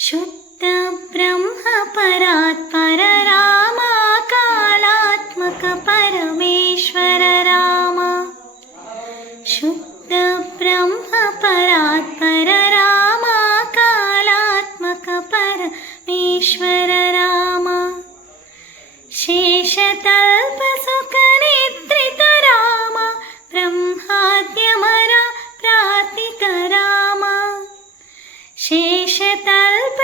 शुद्ध ब्रह्म परात्पर राम कालात्मक परमेश्वर राम। शुद्ध ब्रह्म परात्पर राम कालात्मक परमेश्वर राम। शेषतल्प सुख निद्रित राम ब्रह्माद्यमरा प्रार्थित राम। शेषतल्प